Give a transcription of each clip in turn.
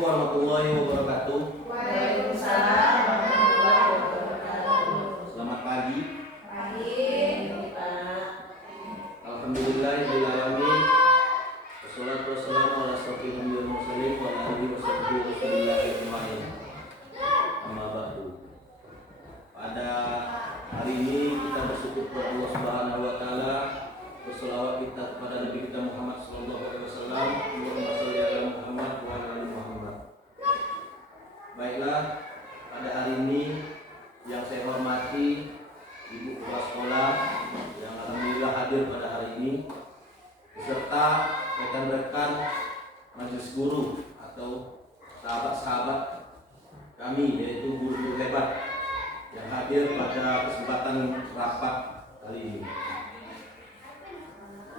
Assalamualaikum warahmatullahi wabarakatuh. Waalaikumsalam warahmatullahi wabarakatuh. Selamat pagi. Pagi. Alhamdulillahirabbil alamin. Wassalatu wassalamu ala asyrofil anbiya'i wal mursalin wa ala alihi washabbihi rasulillah ajmain. Amma ba'du. Pada hari ini kita bersyukur kepada Allah Subhanahu wa taala, berselawat kita kepada Nabi kita Muhammad sallallahu alaihi wasallam, Allahumma shalli ala Muhammad wa ala ali Muhammad. Baiklah, pada hari ini yang saya hormati Ibu Kepala Sekolah yang alhamdulillah hadir pada hari ini, beserta rekan-rekan majelis guru atau sahabat-sahabat kami, yaitu guru hebat yang hadir pada kesempatan rapat kali ini.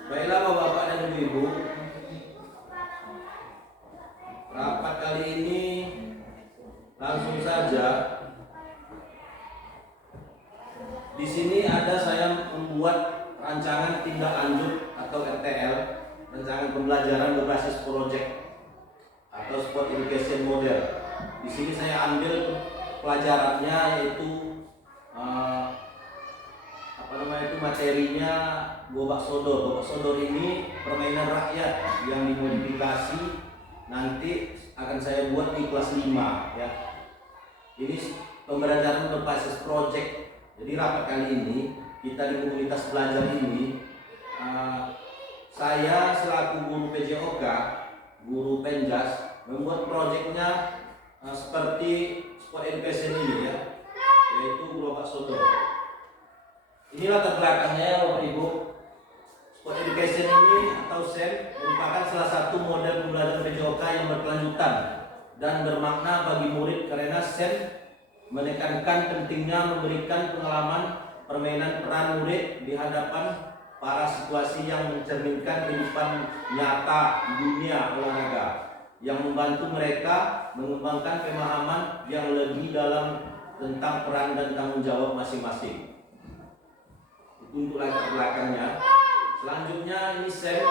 Baiklah Bapak-bapak dan Ibu-ibu, rapat kali ini langsung saja. Di sini ada saya membuat rancangan tindak lanjut atau RTL, rancangan pembelajaran berbasis project atau sport education model. Di sini saya ambil pelajarannya yaitu materinya Gobak Sodor. Gobak Sodor ini permainan rakyat yang dimodifikasi, nanti akan saya buat di kelas 5 ya. Ini pembelajaran berbasis project. Jadi rapat kali ini kita di komunitas belajar ini, saya selaku guru PJOK, guru Penjas, membuat proyeknya seperti sport education ini ya, yaitu Gobak Sodor. Ini latar belakangnya Bapak Ibu. Sport education ini atau SEM merupakan salah satu model pembelajaran PJOK yang berkelanjutan dan bermakna bagi murid karena SEM menekankan pentingnya memberikan pengalaman permainan peran murid di hadapan para situasi yang mencerminkan kehidupan nyata di dunia olahraga, yang membantu mereka mengembangkan pemahaman yang lebih dalam tentang peran dan tanggung jawab masing-masing. Untuk latar belakangnya, selanjutnya ini SEM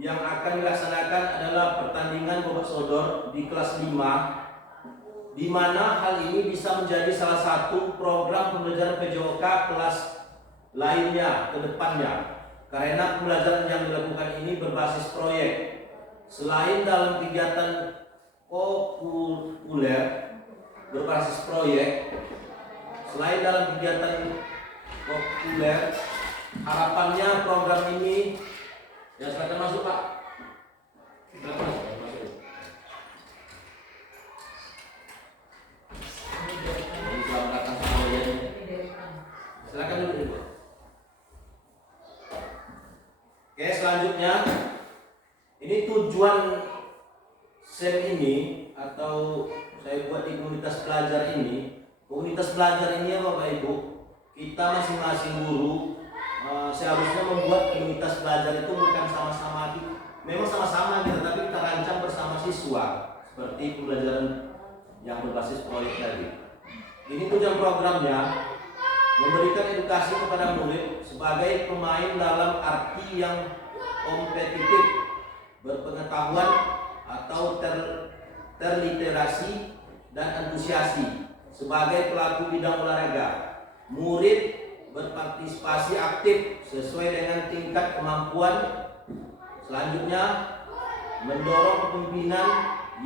yang akan dilaksanakan adalah pertandingan Gobak Sodor di kelas 5, di mana hal ini bisa menjadi salah satu program pembelajaran PJOK kelas lainnya ke depannya, karena pembelajaran yang dilakukan ini berbasis proyek. Selain dalam kegiatan populer berbasis proyek, selain dalam kegiatan populer, harapannya program ini ya, silakan masuk Pak. Silakan masuk. Silakan dulu Ibu. Oke, selanjutnya ini tujuan SEM ini atau saya buat di komunitas belajar ini. Komunitas belajar ini ya Bapak Ibu, kita masing-masing guru seharusnya membuat komunitas belajar itu bukan sama-sama, memang sama-sama gitu, tapi kita rancang bersama siswa seperti pembelajaran yang berbasis proyek tadi. Ini tujuan programnya memberikan edukasi kepada murid sebagai pemain dalam arti yang kompetitif, berpengetahuan atau terliterasi dan antusiasi sebagai pelaku bidang olahraga. Murid berpartisipasi aktif sesuai dengan tingkat kemampuan. Selanjutnya, mendorong kepemimpinan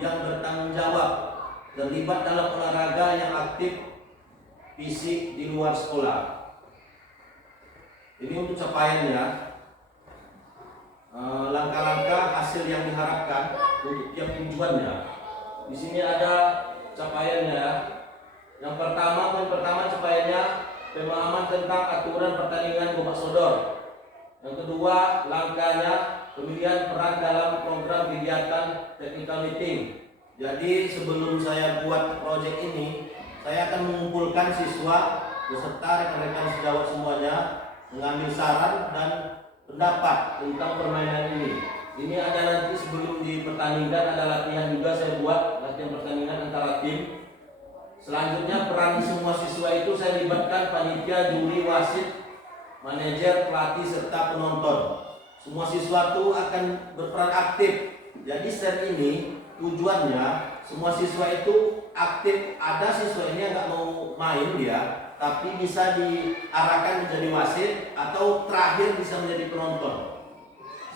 yang bertanggung jawab, terlibat dalam olahraga yang aktif fisik di luar sekolah. Ini untuk capaiannya, langkah-langkah hasil yang diharapkan untuk tiap tujuannya. Di sini ada capaiannya. Yang pertama capaiannya pemahaman tentang aturan pertandingan Gobak Sodor. Yang kedua, langkahnya pemilihan peran dalam program kegiatan technical meeting. Jadi sebelum saya buat proyek ini, saya akan mengumpulkan siswa beserta rekan-rekan sejawat semuanya, mengambil saran dan pendapat tentang permainan ini. Ini ada nanti sebelum dipertandingkan ada latihan juga, saya buat latihan pertandingan antara tim. Selanjutnya peran semua siswa itu saya libatkan panitia, juri, wasit, manajer, pelatih serta penonton. Semua siswa itu akan berperan aktif. Jadi SEM ini tujuannya semua siswa itu aktif. Ada siswa ini yang nggak mau main dia, tapi bisa diarahkan menjadi wasit atau terakhir bisa menjadi penonton.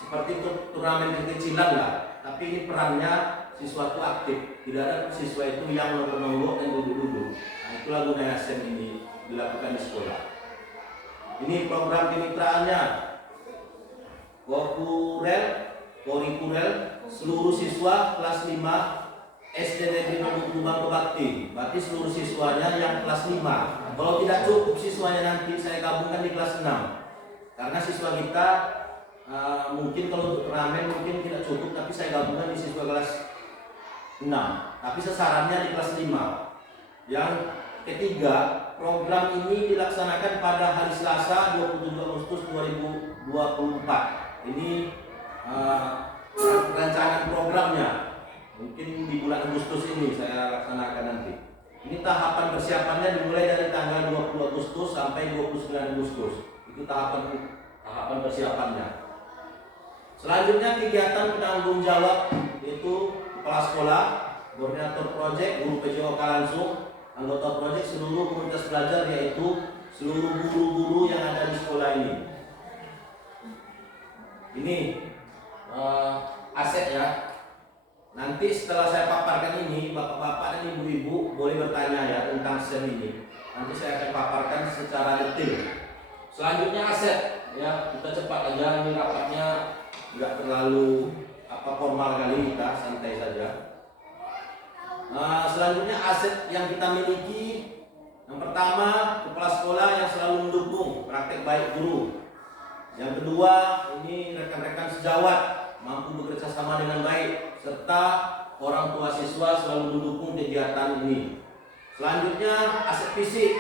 Seperti turnamen kekecilan lah. Tapi ini perannya siswa itu aktif. Tidak ada siswa itu yang nongkrong dan duduk-duduk. Nah, itulah gunanya SEM ini dilakukan di sekolah. Ini program kemitraannya. Kurikulel seluruh siswa kelas 5 SD Negeri Nomor Lubang Kebakti. Berarti seluruh siswanya yang kelas 5. Kalau tidak cukup siswanya nanti saya gabungkan di kelas 6. Karena siswa kita mungkin kalau untuk turnamen mungkin tidak cukup, tapi saya gabungkan di siswa kelas 6. Tapi sasarannya di kelas 5. Yang ketiga, program ini dilaksanakan pada hari Selasa 27 Agustus 2024. Ini rancangan programnya. Mungkin di bulan Agustus ini saya laksanakan nanti. Ini tahapan persiapannya dimulai dari tanggal 20 Agustus sampai 29 Agustus. Itu tahapan persiapannya. Selanjutnya kegiatan penanggung jawab, yaitu kepala sekolah, koordinator proyek, guru PJOK langsung, anggota proyek, seluruh komunitas belajar, yaitu seluruh guru-guru yang ada di sekolah ini. Ini aset ya. Nanti setelah saya paparkan ini, bapak-bapak dan ibu-ibu boleh bertanya ya tentang SEM ini. Nanti saya akan paparkan secara detail. Selanjutnya aset ya, kita cepat aja, ini rapatnya nggak terlalu formal kali, kita santai saja. Selanjutnya aset yang kita miliki, yang pertama kepala sekolah yang selalu mendukung praktek baik guru. Yang kedua, ini rekan-rekan sejawat mampu bekerja sama dengan baik, serta orang tua siswa selalu mendukung kegiatan ini. Selanjutnya aset fisik,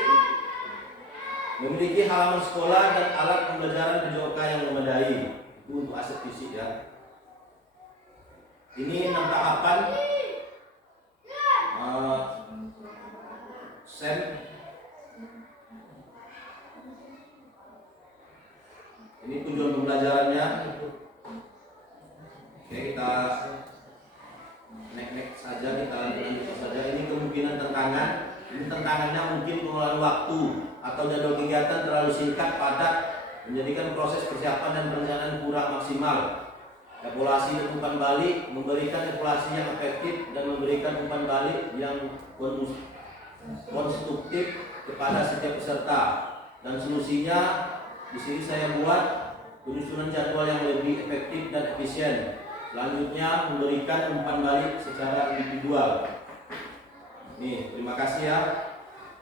memiliki halaman sekolah dan alat pembelajaran PJOK yang memadai. Itu untuk aset fisik ya. Ini 6 tahapan SEM. Ini tujuan pembelajarannya. Oke, kita nek saja, kita lanjut saja. Ini kemungkinan tantangan. Ini tantangannya mungkin pengelolaan waktu atau jadwal kegiatan terlalu singkat, padat, menjadikan proses persiapan dan perencanaan kurang maksimal. Evaluasi dan umpan balik, memberikan evaluasi yang efektif dan memberikan umpan balik yang konstruktif kepada setiap peserta. Dan solusinya di sini saya buat penyusunan jadwal yang lebih efektif dan efisien. Selanjutnya memberikan umpan balik secara individual. Nih, terima kasih ya.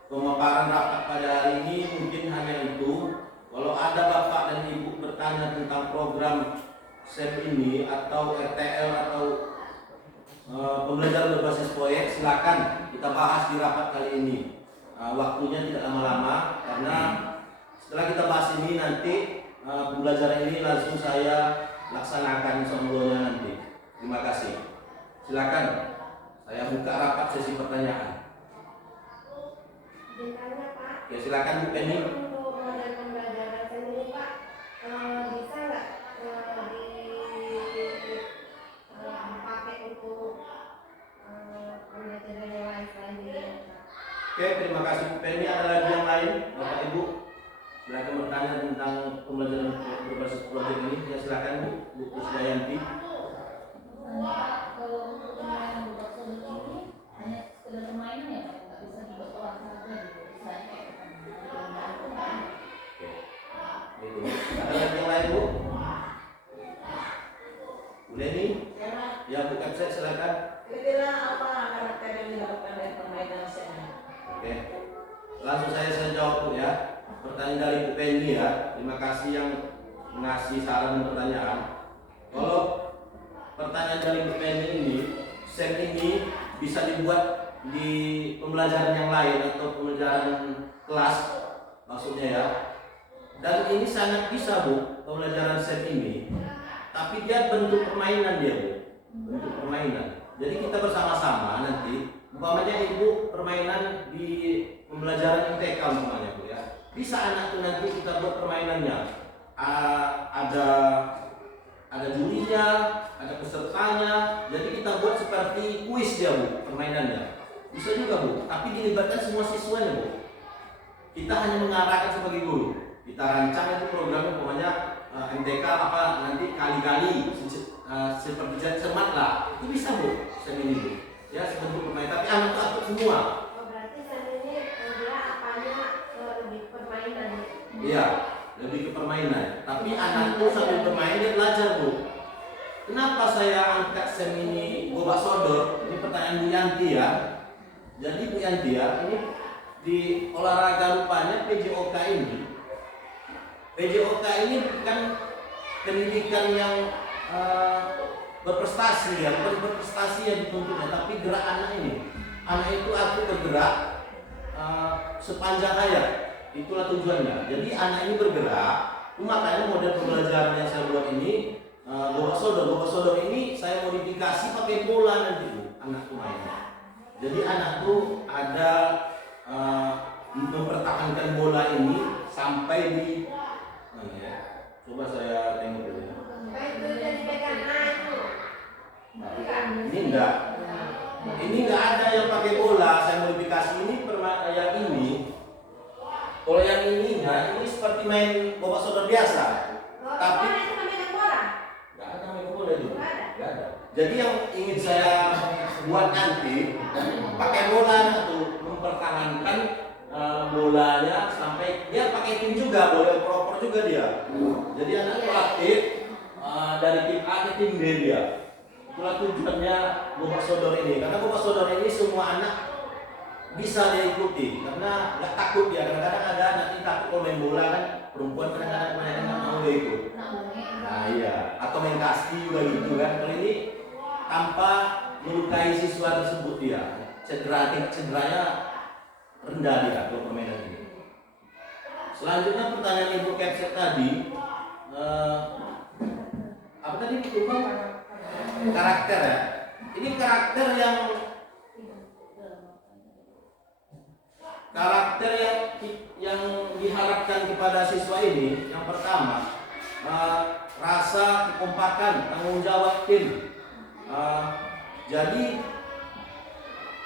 Pemaparan rapat pada hari ini mungkin hanya itu. Kalau ada bapak dan ibu bertanya tentang program SEM ini atau RTL atau pembelajaran berbasis proyek, silakan kita bahas di rapat kali ini. Waktunya tidak lama-lama karena setelah kita bahas ini nanti pembelajaran ini langsung saya laksanakan semuanya nanti. Terima kasih. Silakan saya buka rapat sesi pertanyaan. Ya, silakan Bu Penny. Untuk model pembelajaran sendiri Pak, bisa nggak dipakai untuk pembelajaran yang lain selain di Oke, terima kasih Bu Penny. Ada lagi yang lain, Bapak Ibu? Silakan bertanya tentang pembelajaran berbasis proyek ini. Ya, silakan Bu Kusdayanti. Kalau untuk permainan buat solusi ini hanya sekedar permainan ya Pak, nggak bisa dibuat orang saja gitu. Misalnya kayak Gitu. Ada lagi yang lain Bu? Bu Leni? Ya, Bu Kapsek, silakan. Kira-kira apa karakter yang dilakukan dari permainan SEM? Oke. Langsung saya jawab Bu ya. Pertanyaan dari Bu Penny ya. Terima kasih yang mengasih saran dan pertanyaan. Kalau pertanyaan dari Bu Penny ini, SEM ini bisa dibuat di pembelajaran yang lain atau pembelajaran kelas maksudnya ya. Dan ini sangat bisa Bu, pembelajaran SEM ini. Tapi dia bentuk permainan dia Bu. Bentuk permainan. Jadi kita bersama-sama nanti, umpamanya Ibu permainan di pembelajaran ITK umpamanya Bu ya. Bisa anak itu nanti kita buat permainannya. Ada jurinya, ada pesertanya. Jadi kita buat seperti kuis ya Bu. permainannya. Bisa juga Bu, tapi dilibatkan semua siswanya Bu. Kita hanya mengarahkan sebagai guru. Kita rancang itu programnya pokoknya MTK apa nanti kali-kali seperti cermat lah. Itu bisa Bu, seni Bu. Ya sebentuk permainan, tapi anak itu aktif semua. Oh, berarti seni ini dia apanya lebih ke permainan ya? Iya, lebih ke permainan. Tapi anak itu sambil bermain dia belajar Bu. Kenapa saya angkat seni gobak sodor? Ini pertanyaan Bu Yanti ya. Jadi Bu Yanti ya, ini di olahraga rupanya PJOK ini bukan pendidikan yang berprestasi ya, bukan berprestasi yang dituntutnya, tapi gerak anak ini. Anak itu aku bergerak sepanjang hayat, itulah tujuannya. Jadi anak ini bergerak, makanya model pembelajaran yang saya buat ini gobak sodor ini saya modifikasi pakai bola nanti Bu, anak tuh main. Jadi anak tuh ada mempertahankan bola ini sampai di ya. Coba saya tengok dulu ya. Itu udah dipegang itu. Ini enggak ada yang pakai bola, saya modifikasi ini yang ini. Kalau yang ini seperti main gobak sodor biasa. Tapi itu memegang bola. enggak ada main bola itu. Enggak ada. Jadi yang ingin saya buat nanti pakai bola tuh mempertahankan bolanya sampai dia pakai tim juga, boleh proper juga dia. Jadi anak aktif dari tim A ke tim B dia. Itulah tujuannya gobak sodor ini. Karena gobak sodor ini semua anak bisa dia ikuti karena nggak takut dia. Kadang-kadang ada anak yang takut kalau main bola kan, perempuan kadang-kadang nggak mau dia ikut. Nah iya, atau main kasti juga gitu kan. Kalau ini tanpa melukai siswa tersebut dia, tingkat cederanya rendah dia kalau permainan ini. Selanjutnya pertanyaan Ibu Kepset tadi, apa tadi itu Bang? Karakter ya. Ini karakter yang diharapkan kepada siswa ini, yang pertama rasa kekompakan, tanggung jawab tim. Jadi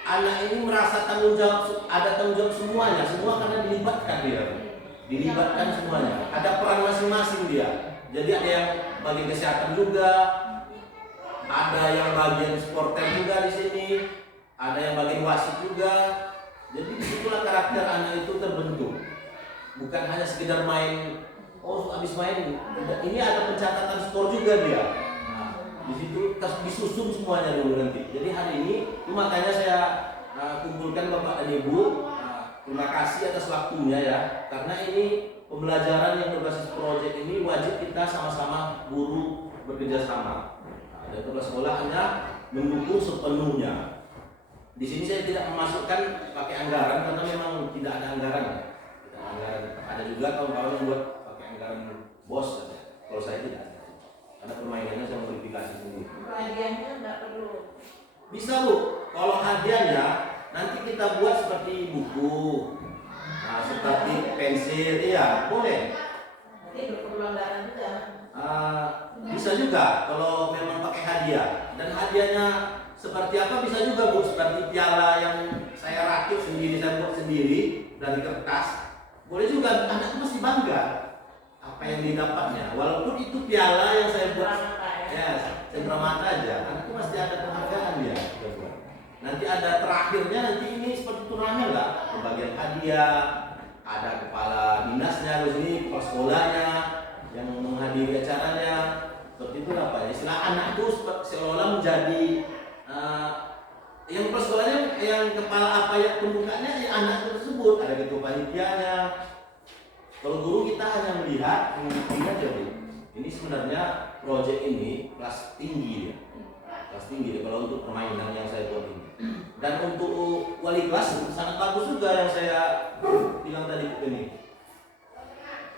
anak ini merasa ada tanggung jawab semuanya, semua karena dilibatkan semuanya. Ada peran masing-masing dia. Jadi ada yang bagian kesehatan juga, ada yang bagian sporter juga di sini, ada yang bagian wasit juga. Jadi disitulah karakter anak itu terbentuk. Bukan hanya sekedar main, habis main. Ini ada pencatatan skor juga dia. Di situ disusun semuanya dulu nanti. Jadi hari ini makanya saya kumpulkan Bapak dan Ibu. Terima kasih atas waktunya ya. Karena ini pembelajaran yang berbasis proyek ini wajib kita sama-sama guru bekerja sama. Dan kepala sekolah hanya mendukung sepenuhnya. Di sini saya tidak memasukkan pakai anggaran karena memang tidak ada anggaran. Tidak ada anggaran. Ada juga kawan-kawan yang buat pakai anggaran bos. Kalau saya tidak. Karena permainannya saya modifikasi sendiri. Hadiahnya enggak perlu. Bisa Bu, kalau hadiahnya nanti kita buat seperti buku, seperti pensil, iya boleh. Nanti perlu anggaran juga. Bisa juga kalau memang pakai hadiah. Dan hadiahnya seperti apa bisa juga Bu, seperti piala yang saya rakit sendiri, saya buat sendiri dari kertas. Boleh juga, anak masih bangga apa yang didapatnya, walaupun itu piala yang saya buat cenderamata aja, anakku masih ada penghargaan dia. Nanti ada terakhirnya, nanti ini seperti turnamen lah, pembagian hadiah, ada kepala dinasnya di sini, kepala sekolahnya yang menghadiri acaranya, seperti itu apa ya? Istilah anak itu seolah-olah menjadi yang kepala sekolahnya, yang kepala apa ya pembukanya ya anak tersebut, ada ketua panitianya. Kalau guru kita hanya melihat aja Bu. Ini sebenarnya proyek ini kelas tinggi ya. Kelas tinggi ya, kalau untuk permainan yang saya buat ini. Dan untuk wali kelas sangat bagus juga yang saya bilang tadi ini.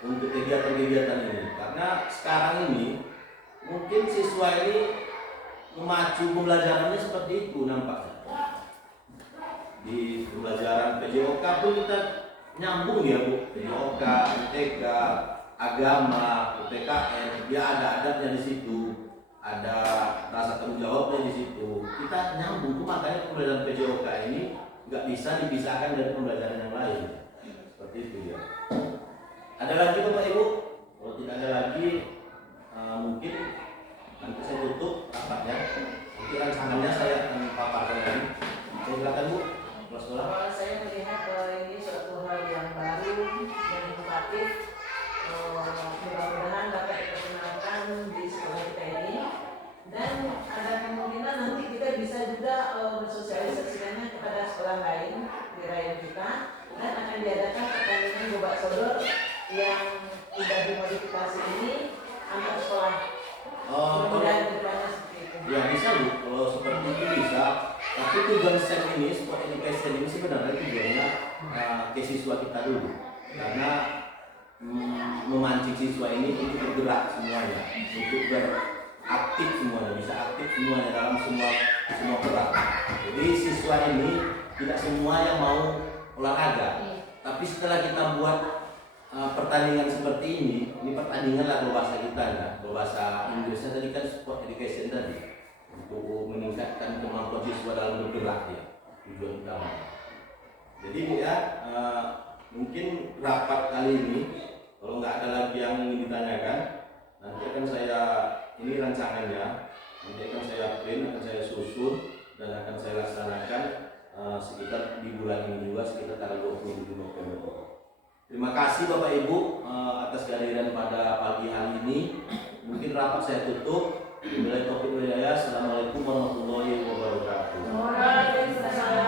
Untuk kegiatan-kegiatan ini. Karena sekarang ini mungkin siswa ini memacu pembelajarannya seperti itu nampaknya. Di pembelajaran PJOK pun kita nyambung ya Bu, PJOK, UTK, agama, UTKN, dia ada adatnya di situ, ada rasa tanggung jawabnya di situ. Kita nyambung tuh, makanya pembelajaran PJOK ini nggak bisa dipisahkan dari pembelajaran yang lain. Seperti itu ya. Ada lagi Bapak Ibu? Kalau tidak ada lagi, mungkin nanti saya tutup rapatnya. Nanti rancangannya saya akan paparkan lagi. Silakan Bu, Kepala Sekolah. Saya melihat ini suatu hal yang baru, yang inovatif. Mudah-mudahan dapat diperkenalkan di sekolah kita ini, dan ada kemungkinan nanti kita bisa juga bersosialisasikannya kepada sekolah lain di rayon kita, dan akan diadakan pertandingan gobak sodor yang sudah dimodifikasi ini antar sekolah. Mudah-mudahan kedepannya seperti itu. Ya bisa Bu, kalau seperti itu bisa. Tapi tujuan SEM ini, sport education ini sebenarnya tujuannya ke siswa kita dulu, karena memancing siswa ini untuk bergerak semuanya, untuk beraktif semuanya, bisa aktif semuanya dalam semua peran. Jadi siswa ini tidak semua yang mau olahraga, tapi setelah kita buat pertandingan seperti ini pertandingan lah bahasa kita ya, bahasa Inggrisnya tadi kan sport education tadi, untuk meningkatkan kemampuan siswa dalam bergerak ya, tujuan utama. Jadi ya mungkin rapat kali ini kalau nggak ada lagi yang ingin ditanyakan, nanti akan saya, ini rancangannya, nanti akan saya print, akan saya susun, dan akan saya laksanakan sekitar di bulan ini juga, sekitar tanggal 27 November. Terima kasih Bapak Ibu atas kehadiran pada pagi hari ini. Mungkin rapat saya tutup. Wabillahi taufiq wal hidayah. Assalamualaikum warahmatullahi wabarakatuh. Waalaikumsalam.